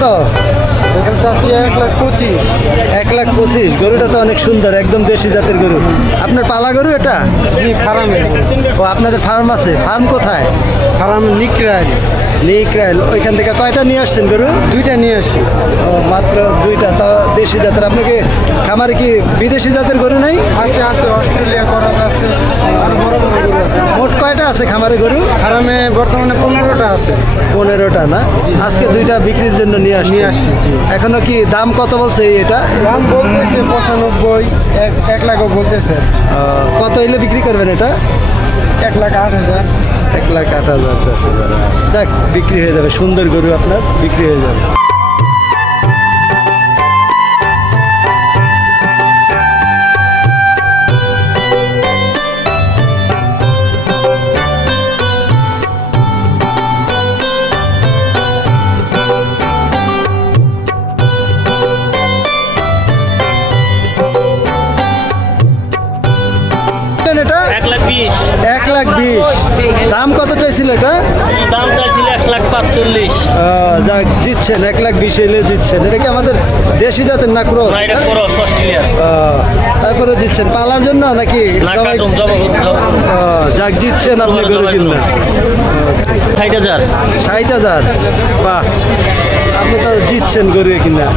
কত? এখানে চাচ্ছি 1,25,000। 1,25,000। গরুটা তো অনেক সুন্দর, একদম দেশি জাতের গরু। আপনার পালা গরু এটা? জি, ফার্মে। ও, আপনাদের ফার্ম আছে? ফার্ম কোথায়? ফার্ম নিকরাইল। নিকরাইল। ওইখান থেকে কয়টা নিয়ে আসছেন গরু? 2টা নিয়ে আসি। ও, মাত্র 2টা, তো দেশি জাতের। আপনাকে খামারে কি বিদেশি জাতের গরু নেই? আছে আছে, অস্ট্রেলিয়া করাত আছে, আর বড় বড় গরু আছে। মোট কয়টা আছে খামারে গরু? ফার্মে বর্তমানে 15টা আছে। 15টা না? আজকে 2টা বিক্রির জন্য নিয়ে আসছি। জি। এখনো কি দাম কত বলছে এটা? দাম বলতেছে 95, 1 লাখও বলতেছে। কত হইলে বিক্রি করবেন এটা? 1,08,000। 1,08,000, 10,000। দেখ, বিক্রি হয়ে যাবে। সুন্দর গরু আপনার বিক্রি হয়ে যাবে। এটা 1,20,000 1,20,000। দাম কত চাইছিল এটা? দাম চাইছিল 1,45,000। যাক, দিচ্ছেন 1,20,000 হইলে দিচ্ছেন। এটা কি আমাদের দেশি জাতের না ক্রস? না, এটা ক্রস অস্ট্রেলিয়ার। তারপরে দিচ্ছেন পালার জন্য নাকি? না, কাটুন জবা করুন, জবা করুন। যাক, দিচ্ছেন আপনি গরু কিনলেন। 60,000। 60,000। বাহ, আপনি তো জিতছেন গরু কিনা।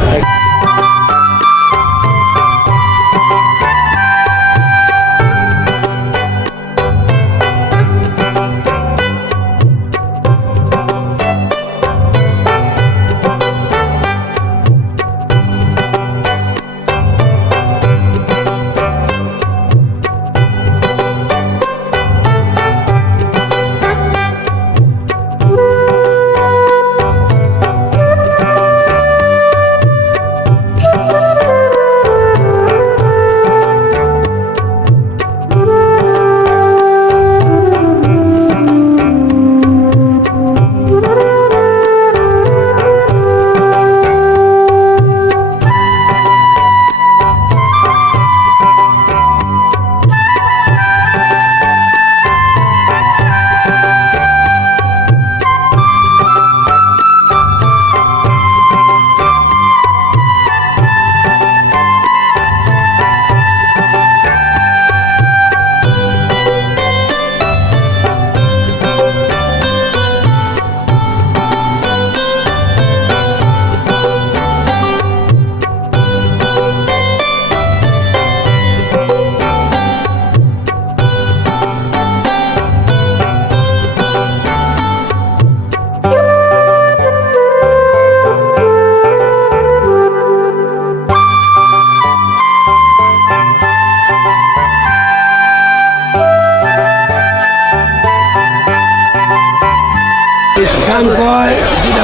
দাম কয়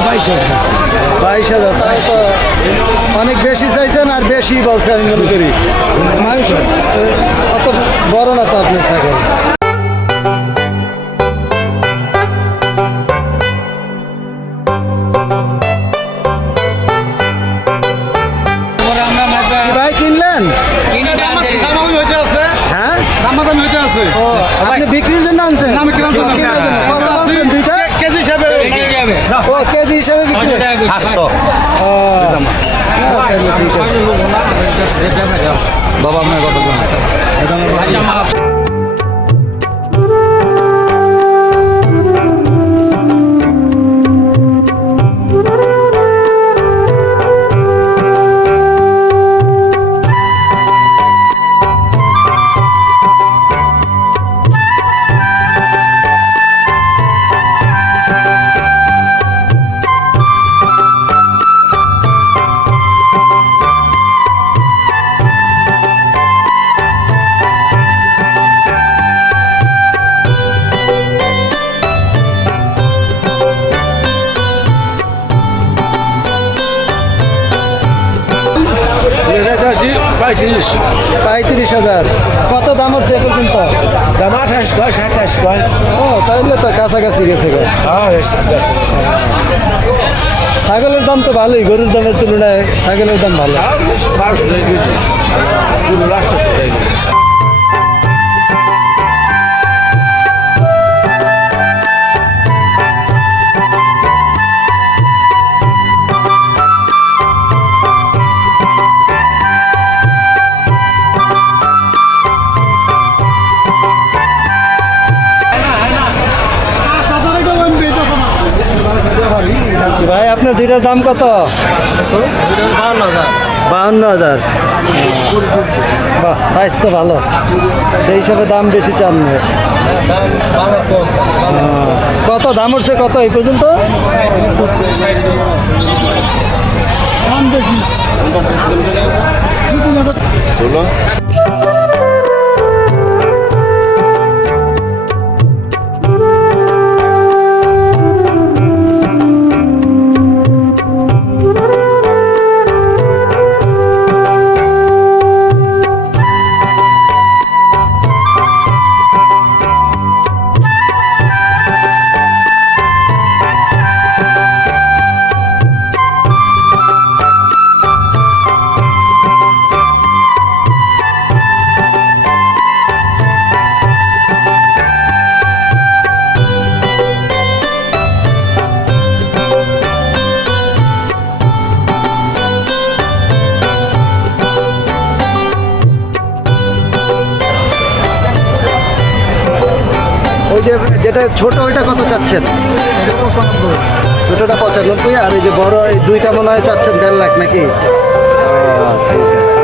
22,000। 22,000। তাও তো অনেক বেশি চাইছেন, আর বেশি বলছে আমি মনে করি। মাংস অত বড় না তো আপনার ছাগল। কি ভাই কিনলেন? হ্যাঁ, ও, আপনি বিক্রির জন্য আনছেন? কেনার জন্য। কত বলছেন 2টা? কেজি হিসাবে ও, কেজি হিসাবে বিক্রি? 500। ও, তাহলে ঠিক আছে। বাবা আপনার কত জন? পঁয়ত্রিশ। 35,000। কত দাম হচ্ছে এ পর্যন্ত? দাম 28 কয় 27 কয়। ও, তাহলে তো কাছাকাছি গেছে গো। ছাগলের দাম তো ভালোই, গরুর দামের তুলনায় ছাগলের দাম ভালো। 1200 টাকা কেজি। পুরো লাস্ট 800 টাকা কেজি। দুইটার দাম কত? 52,000। বাহ, সাইজ তো ভালো, সেই হিসাবে দাম বেশি চান না। কত দাম উঠছে কত এই পর্যন্ত? ওই যে যেটা ছোট ওইটা কত চাচ্ছেন? ছোটটা 95, আর এই যে বড় এই দুইটা মনে হয় চাচ্ছেন 1.5 লাখ নাকি? ঠিক আছে।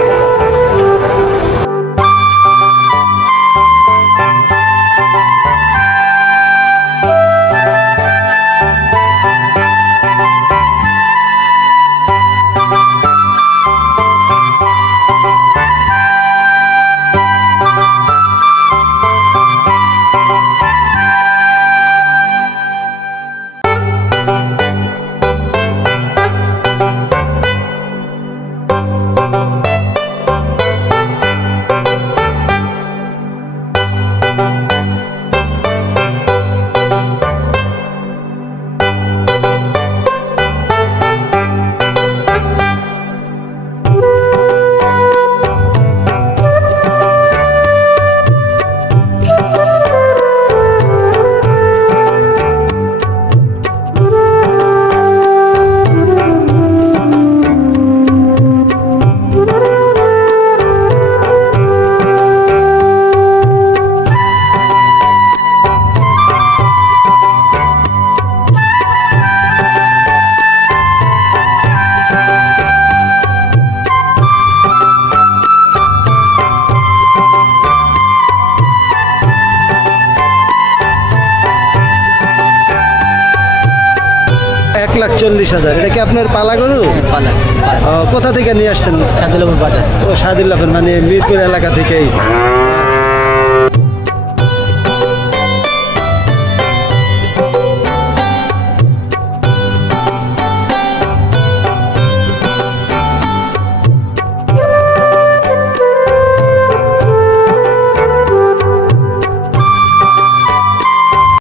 লাখ 40,000। এটা কি আপনার পালা গরু? পালা কোথা থেকে নিয়ে আসছেন? সাদিলাপুর বাজার। ও সাদিল্লাপুর, মানে মিরপুর এলাকা থেকেই।